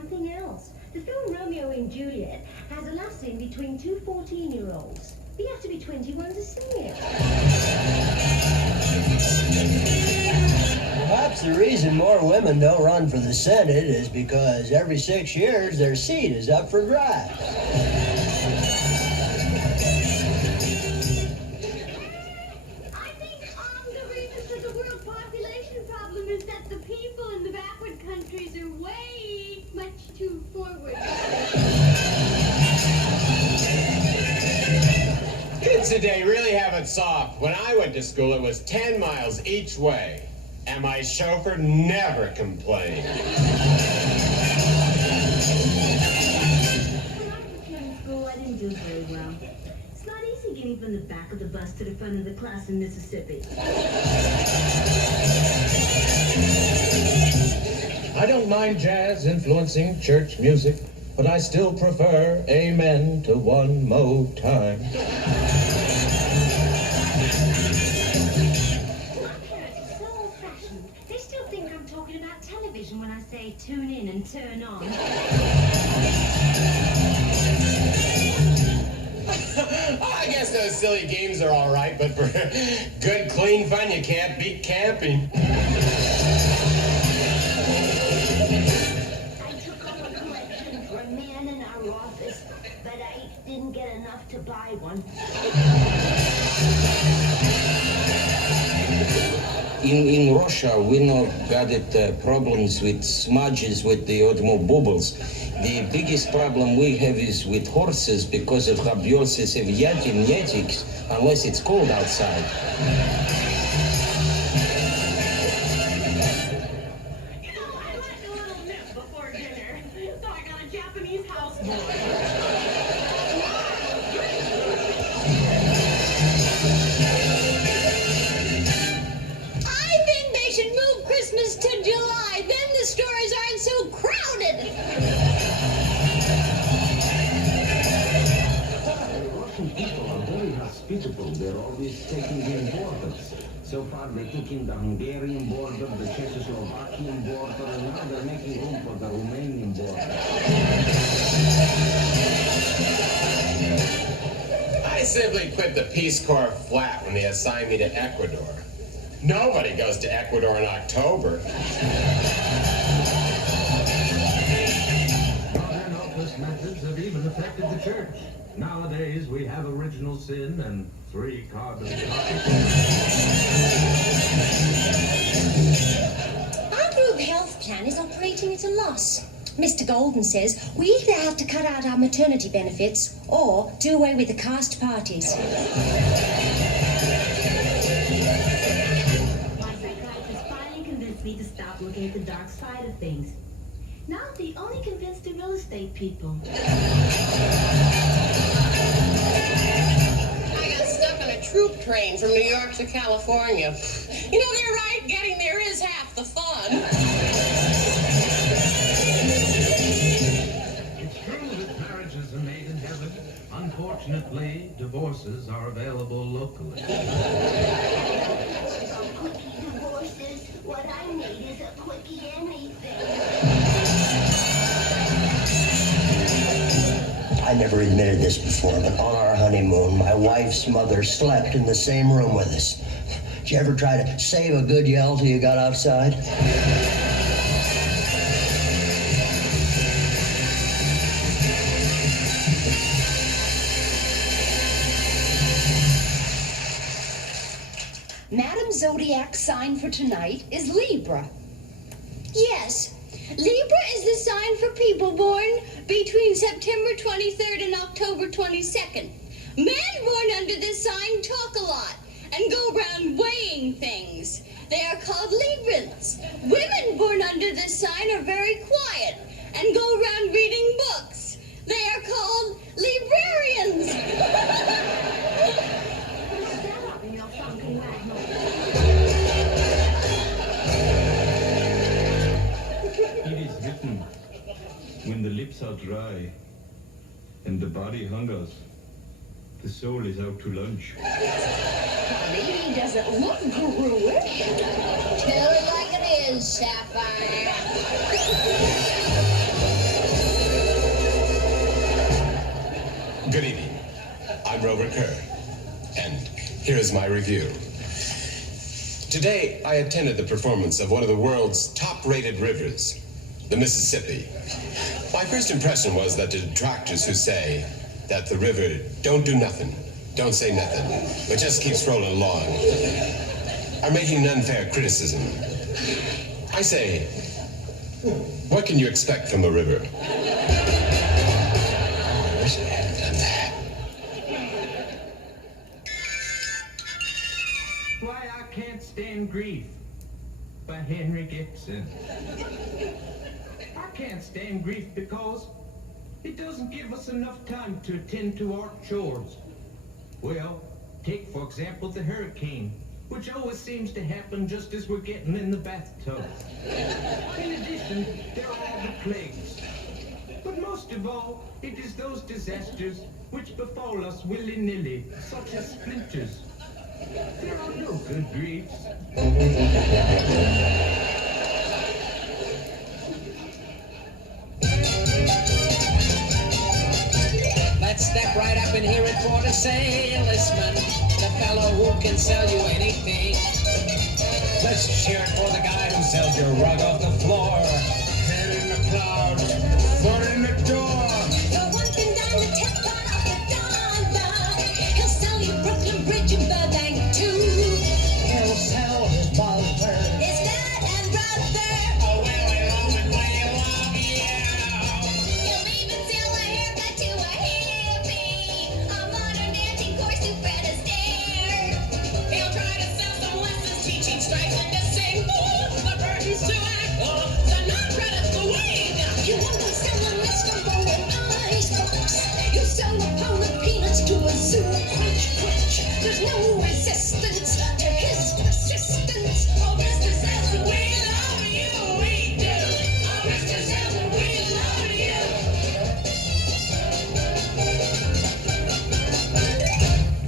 something else. The film Romeo and Juliet has a love scene between two 14-year-olds. You have to be 21 to see it. Perhaps the reason more women don't run for the Senate is because every 6 years their seat is up for grabs. I think the reason for the world population problem is that the people in the backward countries are way much too forward. Kids today really have it soft. When I went to school, it was 10 miles each way. And my chauffeur never complained. When I was in school, I didn't do very well. It's not easy getting from the back of the bus to the front of the class in Mississippi. I don't mind jazz influencing church music, but I still prefer Amen to One More Time. When I say tune in and turn on. I guess those silly games are all right, but for good, clean fun, you can't beat camping. I took home a collection for a man in our office, but I didn't get enough to buy one. In Russia, we not got problems with smudges with the automobiles. The biggest problem we have is with horses because of rabiosis aviatics, unless it's cold outside. You know, I like a little nip before dinner, so I got a Japanese houseboy. Christmas to July, then the stores aren't so crowded. The Russian people are very hospitable. They're always taking in borders. So far they took in the Hungarian border, the Czechoslovakian border, and now they're making room for the Romanian border. I simply quit the Peace Corps flat when they assigned me to Ecuador. Nobody goes to Ecuador in October. Modern hopeless methods have even affected the church. Nowadays, we have original sin and 3 carbon copies. Our group health plan is operating at a loss. Mr. Golden says we either have to cut out our maternity benefits or do away with the caste parties. Me to stop looking at the dark side of things. Now they only convinced the real estate people. I got stuck on a troop train from New York to California. You know, they're right, getting there is half the fun. It's true that marriages are made in heaven. Unfortunately, divorces are available locally. What I need is a quickie anything. I never admitted this before, but on our honeymoon, my wife's mother slept in the same room with us. Did you ever try to save a good yell till you got outside? Madam Zodiac's sign for tonight is Libra. Yes, Libra is the sign for people born between September 23rd and October 22nd. Men born under this sign talk a lot and go around weighing things. They are called Librans. Women born under this sign are very quiet and go around reading books. They are called librarians. It is written, when the lips are dry and the body hungers, the soul is out to lunch. Maybe doesn't look ghoulish. Tell it like it is, Sapphire. occur. And here is my review. Today, I attended the performance of one of the world's top-rated rivers, the Mississippi. My first impression was that the detractors who say that the river don't do nothing, don't say nothing, but just keeps rolling along, are making an unfair criticism. I say, what can you expect from a river? I wish I hadn't done that. Why I Can't Stand Grief by Henry Gibson. I can't stand grief because it doesn't give us enough time to attend to our chores. Well, take for example the hurricane, which always seems to happen just as we're getting in the bathtub. In addition, there are all the plagues. But most of all, it is those disasters which befall us willy-nilly, such as splinters. There are no good griefs. Let's step right up and hear it for the salesman, the fellow who can sell you anything. Let's cheer it for the guy who sells your rug off the floor. Head in the clouds, foot in the door. The one thing down the tip part of the dollar. He'll sell you Brooklyn Bridge and Burbank too. He'll sell his mother. His dad and brother. Oh, well, we love it when you love you. He'll even sell a haircut to a hippie. A modern dancing course to Fred Astaire. He'll try to sell some lessons, teaching strikes and to sing. The burdens to act, the non-credits to wing. You won't sell a Mr. Bowen icebox. You sell a pound of peanuts to a zoo. Crunch, crunch. There's no resistance to his persistence. Oh, Mr. Salesman, we love you, we do. Oh, Mr. Salesman, we love you.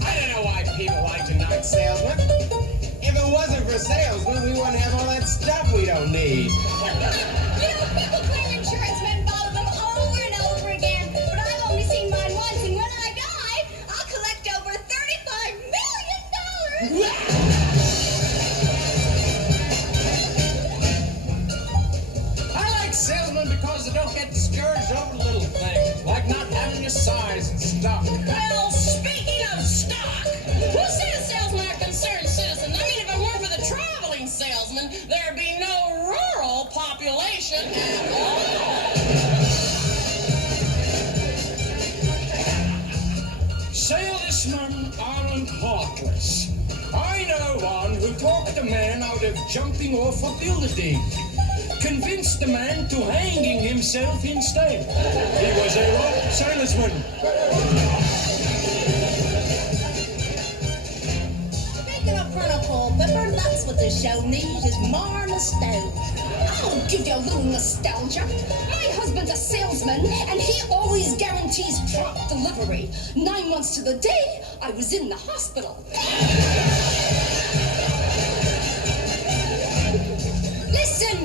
I don't know why people like to knock salesmen. If it wasn't for salesmen, we wouldn't have all that stuff we don't need. You know, people claim insurance men bother them over and over again, but I've only seen mine once, and when I die, I'll collect over $35 million. I like salesmen because they don't get discouraged over little things, like not having your size in stock. Well, speaking of stock, who said a salesman a concerned citizen? I mean, if it weren't for the traveling salesman, there'd be no rural population at all. Salesmen aren't heartless. I know one who talked a man out of jumping off a building. Convinced the man to hanging himself instead. He was a rogue salesman. Speaking of Chronicle, Pepper, that's what this show needs, is more nostalgia. I'll give you a little nostalgia. My husband's a salesman, and he always guarantees prompt delivery. 9 months to the day, I was in the hospital.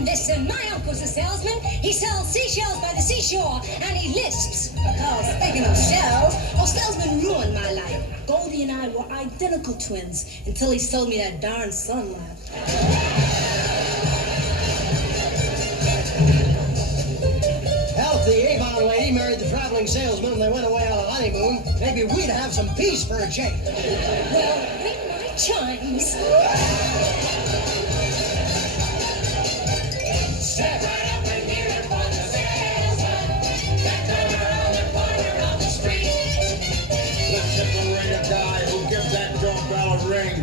Listen, my uncle's a salesman. He sells seashells by the seashore, and he lisps. Oh, speaking of shells, salesman ruined my life. Goldie and I were identical twins until he sold me that darn sunlight. Healthy Avon lady married the traveling salesman and they went away on a honeymoon. Maybe we'd have some peace for a change. Well, read my chimes. Step right up and hear it for the salesman. That come around the corner of the street. Let's separate a guy who gives that doorbell a ring.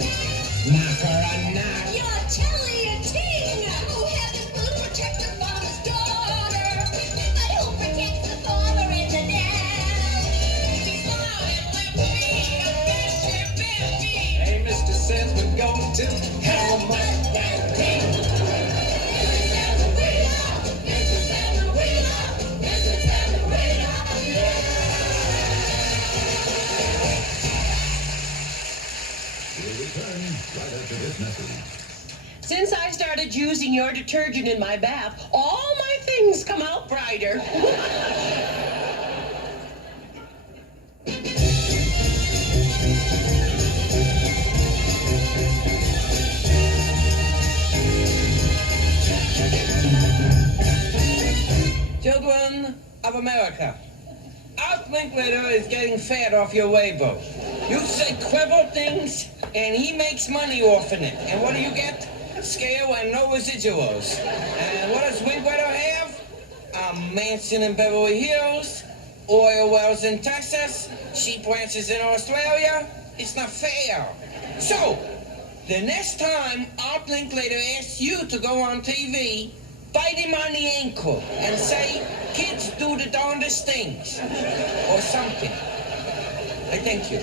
Knock her a knock. You're telling a ting. Oh, heaven will protect the farmer's daughter. But who protects the farmer in the dam? He's loud and left me a 50-50. Hey, Mr. Salesman, go to hell, my Since I started using your detergent in my bath, all my things come out brighter. son of America. Art Linklater is getting fat off your Weibo. You say clever things, and he makes money off of it. And what do you get? Scale and no residuals. And what does Linklater have? A mansion in Beverly Hills, oil wells in Texas, sheep ranches in Australia. It's not fair. So, the next time Art Linklater asks you to go on TV, bite him on the ankle and say, kids do the darndest things. Or something. I thank you.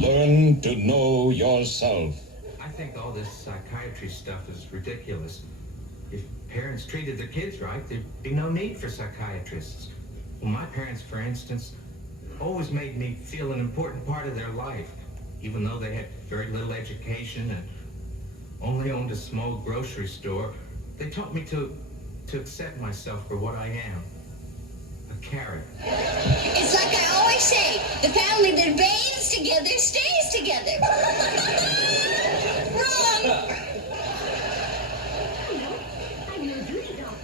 Learn to know yourself. I think all this psychiatry stuff is ridiculous. If parents treated their kids right, there'd be no need for psychiatrists. Well, my parents, for instance, always made me feel an important part of their life, even though they had very little education and only owned a small grocery store. They taught me to accept myself for what I am. A carrot. It's like I always say, the family that bathes together stays together. Wrong! I'm your duty dog.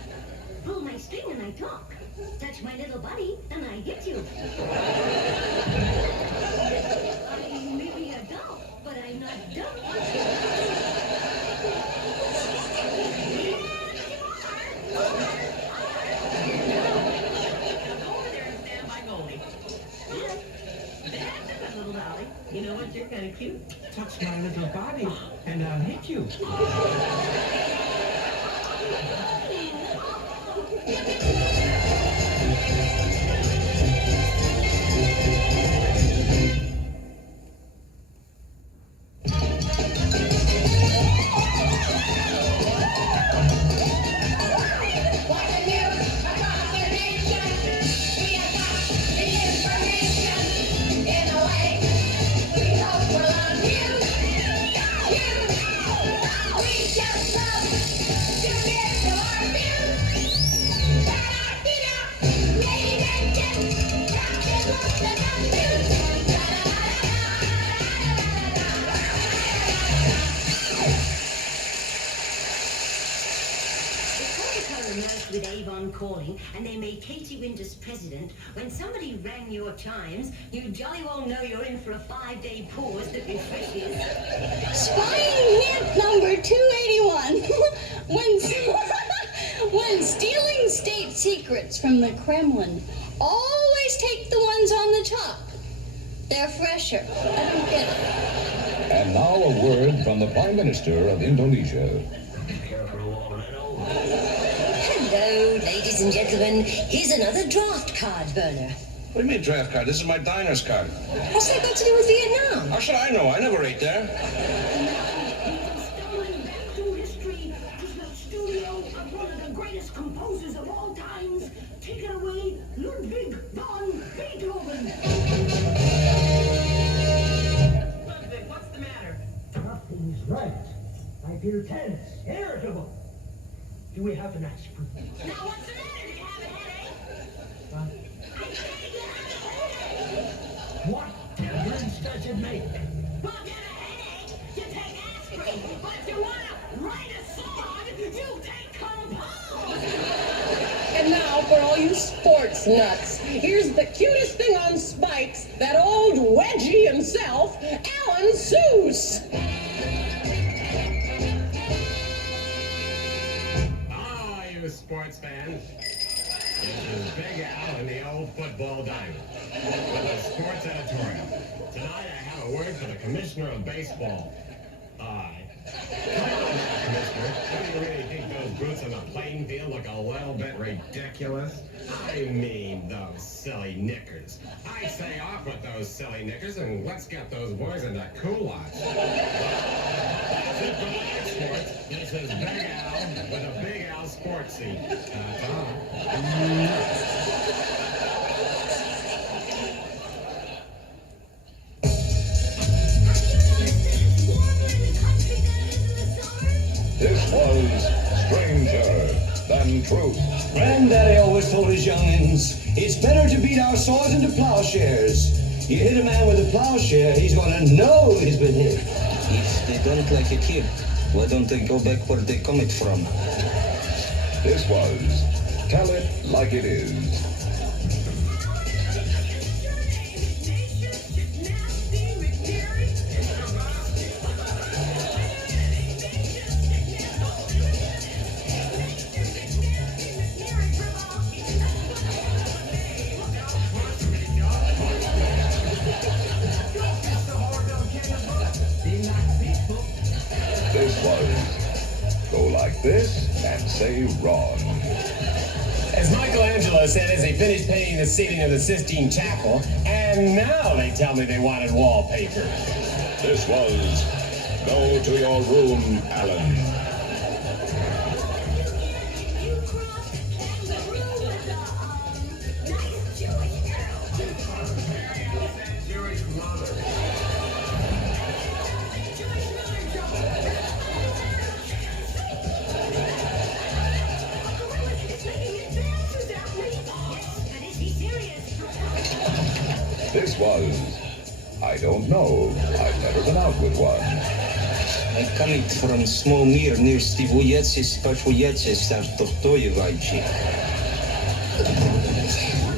Pull my string and I talk. Touch my little buddy and I get you. I may be a dog, but I'm not dumb. You know what? You're kind of cute. Touch my little body, and I'll hit you. With Avon calling, and they made Katie Winters president. When somebody rang your chimes, you jolly well know you're in for a 5-day pause that refreshes. Spying hint number 281. When stealing state secrets from the Kremlin, always take the ones on the top. They're fresher. I don't get it. And now a word from the Prime Minister of Indonesia. Hello, ladies and gentlemen. Here's another draft card, Werner. What do you mean draft card? This is my diner's card. What's that got to do with Vietnam? How should I know? I never ate there. Stumbling back through history to the studio of one of the greatest composers of all times. Take it away, Ludwig van Beethoven. Ludwig, what's the matter? Nothing's right. I feel tense, irritable. Do we have an aspirin? Now what's the matter? Do you have a headache? Huh? I say you have a headache. What difference does it make? Well, get a headache, you take aspirin. But if you want to write a song, you take Compose. And now for all you sports nuts, here's the cutest thing on spikes, that old wedgie himself, Alan Seuss. Sports fans, this is Big Al and the old football diamond with a sports editorial. Tonight I have a word for the commissioner of baseball. Come on now, commissioner. Don't you really think those boots on the playing field look a little bit ridiculous? I mean, those silly knickers. I say off with those silly knickers and let's get those boys into culottes. That's it for live sports. This is Big Al with a Big Al sports seat. This was Stranger Than Truth. Granddaddy always told his youngins, it's better to beat our swords into plowshares. You hit a man with a plowshare, he's gonna know he's been hit. If they don't like a kid, Why don't they go back where they come it from? This was Tell It Like It Is. This was Go Like This and Say Wrong. As Michelangelo said as he finished painting the ceiling of the Sistine Chapel, and now they tell me they wanted wallpaper. This was Go to Your Room, Alan. This was I don't know. I've never been out with one. I come it from Smolmir near Stivujetsis, Pachujetsis, Tartortoyevaichi.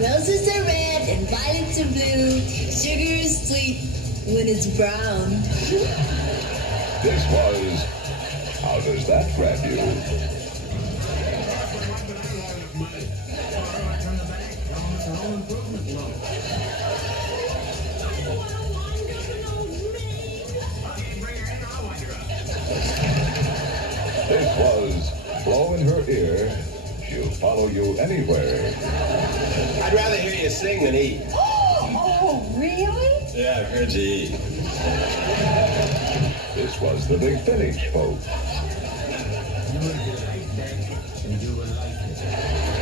Roses are red and violets are blue. Sugar is sweet when it's brown. This was How Does That Grab You? This was Blow in Her Ear. She'll follow you anywhere. I'd rather hear you sing than eat. Oh, really? Yeah, I've heard you eat. This was The Big Finish, folks. You will like that, and you will like it.